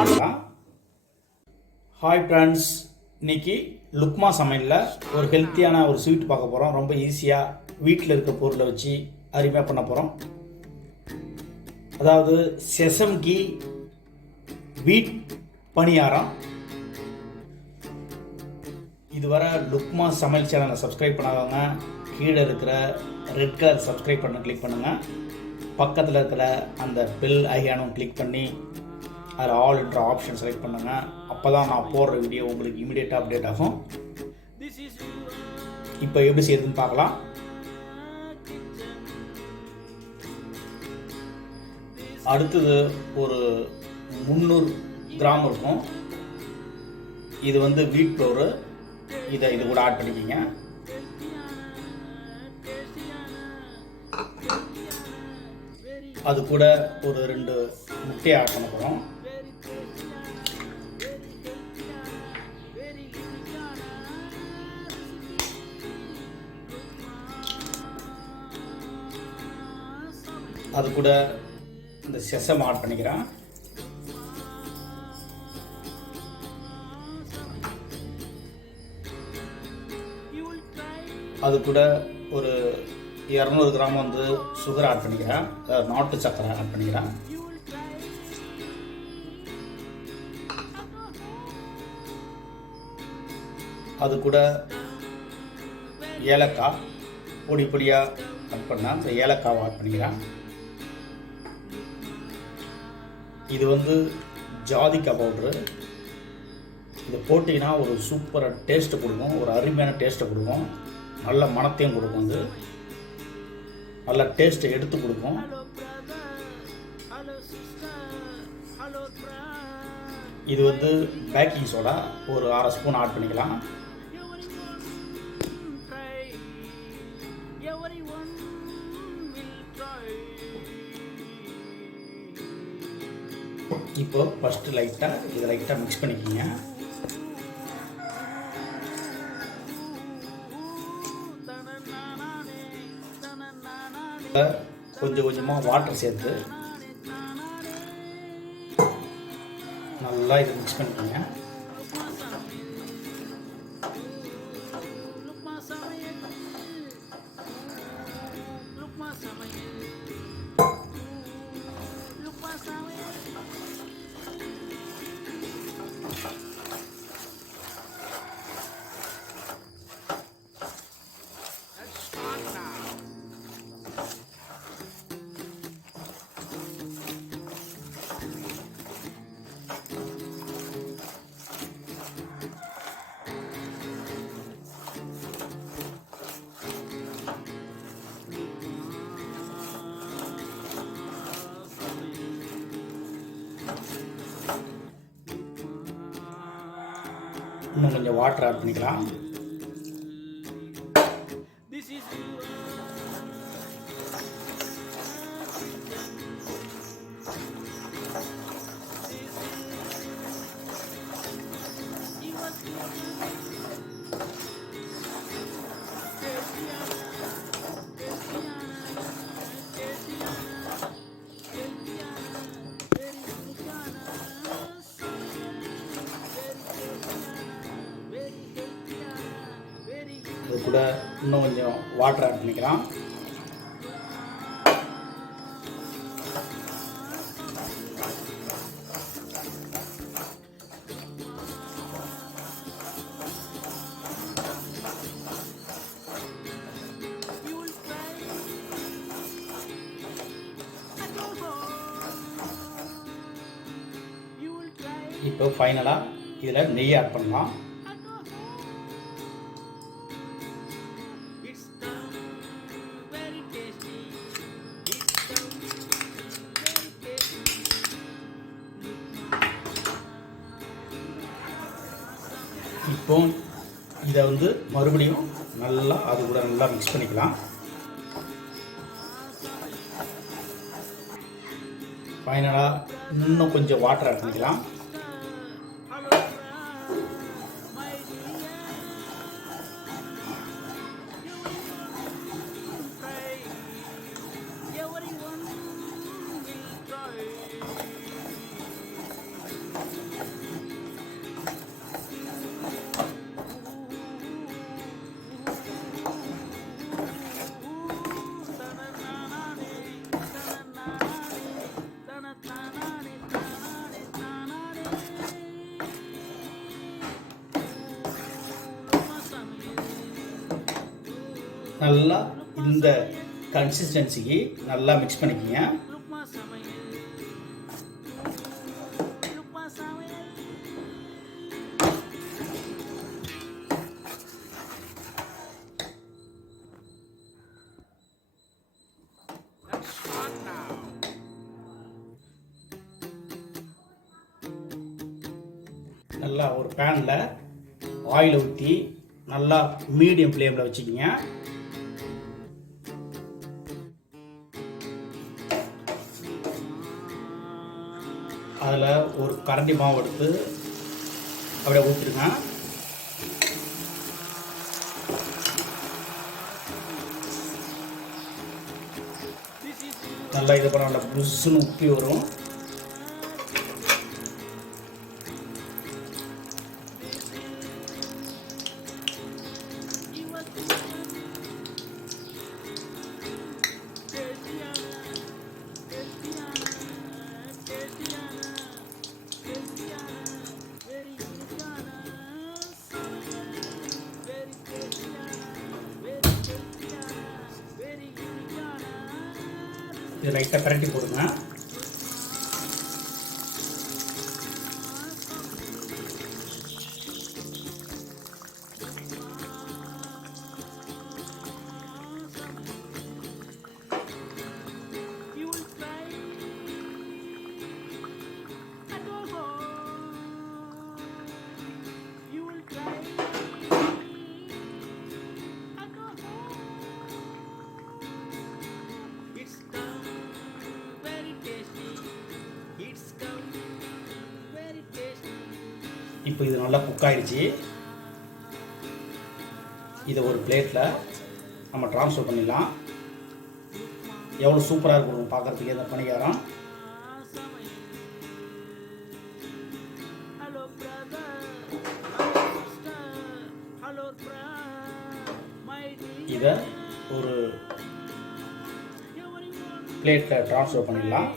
பண்ணலாம். Hi friends, இன்னைக்கு லுக்மா சமையலில் ஒரு ஹெல்த்தியான ஒரு ஸ்வீட் பார்க்க போகிறோம். ரொம்ப ஈஸியாக வீட்டில் இருக்க பொருளை வச்சு அருமையாக பண்ண போகிறோம். அதாவது செசம் கீ வீட் பணியாரம். இதுவரை லுக்மா சமையல் சேனலை சப்ஸ்கிரைப் பண்ணாதவங்க கீழே இருக்கிற ரெட் கலர் சப்ஸ்கிரைப் பண்ண கிளிக் பண்ணுங்கள். பக்கத்தில் இருக்கிற அந்த பெல் ஐகானும் கிளிக் பண்ணி அதில் ஆல் என்ற ஆப்ஷன் செலக்ட் பண்ணுங்கள். அப்போ தான் நான் போடுற வீடியோ உங்களுக்கு இமீடியட்டாக அப்டேட் ஆகும். இப்போ எப்படி செய்யுதுன்னு பார்க்கலாம். அடுத்தது ஒரு 300 கிராம் இருக்கும். இது வந்து வீட் ஃப்ளோரு. இது கூட ஆட் பண்ணிக்கிங்க. அது கூட ஒரு 2 முட்டையை ஆட் பண்ண போகிறோம். அது கூட இந்த செசம் ஆட் பண்ணிக்கிறேன். அது கூட ஒரு 200 கிராம் வந்து சுகர் ஆட் பண்ணிக்கிறேன். நாட்டு சர்க்கரை ஆட் பண்ணிக்கிறேன். அது கூட ஏலக்காய் பொடி பொடியாக கட் பண்ணால் அந்த ஏலக்காவை ஆட் பண்ணிக்கிறேன். இது வந்து ஜாதிக்காய் பவுட்ரு. இது போட்டிங்கன்னா ஒரு சூப்பராக டேஸ்ட்டு கொடுக்கும், ஒரு அருமையான டேஸ்ட்டை கொடுக்கும், நல்ல மணத்தையும் கொடுக்கும். இது நல்ல டேஸ்ட்டை எடுத்து கொடுக்கும். இது வந்து பேக்கிங் சோடா ஒரு 1/2 ஸ்பூன் ஆட் பண்ணிக்கலாம். இப்போ ஃபஸ்ட்டு இதை லைட்டாக மிக்ஸ் பண்ணிக்கிங்க. கொஞ்சம் கொஞ்சமாக வாட்டர் சேர்த்து நல்லா இதை மிக்ஸ் பண்ணிக்கோங்க. இன்னும் கொஞ்சம் வாட்டர் ஆட் பண்ணிக்கலாம். அது கூட இன்னும் கொஞ்சம் வாட்டர் ஆட் பண்ணிக்கலாம். இப்போ ஃபைனலாக இதில் நெய் ஆட் பண்ணலாம். இப்போ இதை வந்து மறுபடியும் நல்லா அது கூட நல்லா மிக்ஸ் பண்ணிக்கலாம். ஃபைனலாக இன்னும் கொஞ்சம் வாட்டர் ஆட் பண்ணிக்கலாம். நல்லா இந்த கன்சிஸ்டன்சிக்கு நல்லா மிக்ஸ் பண்ணிக்கோங்க. நல்லா ஒரு பேனில் ஆயில் ஊற்றி நல்லா மீடியம் ஃப்ளேமில் வச்சுக்கிங்க. அதில் ஒரு கரண்டி மாவு எடுத்து அப்படியே ஊற்றிடுங்க. நல்லா இது பண்ண நல்லா புஷ்ஷுன்னு உப்பி வரும். இது லைட்டாக கரண்டி போடுங்க. இப்போ இது நல்லா குக் ஆயிடுச்சு. இதை ஒரு பிளேட்டில் நம்ம ட்ரான்ஸ்ஃபர் பண்ணிடலாம். எவ்வளோ சூப்பராக இருக்கும் பார்க்குறதுக்கு இந்த பணியாரம். இதை ஒரு பிளேட்டில் ட்ரான்ஸ்ஃபர் பண்ணிடலாம்.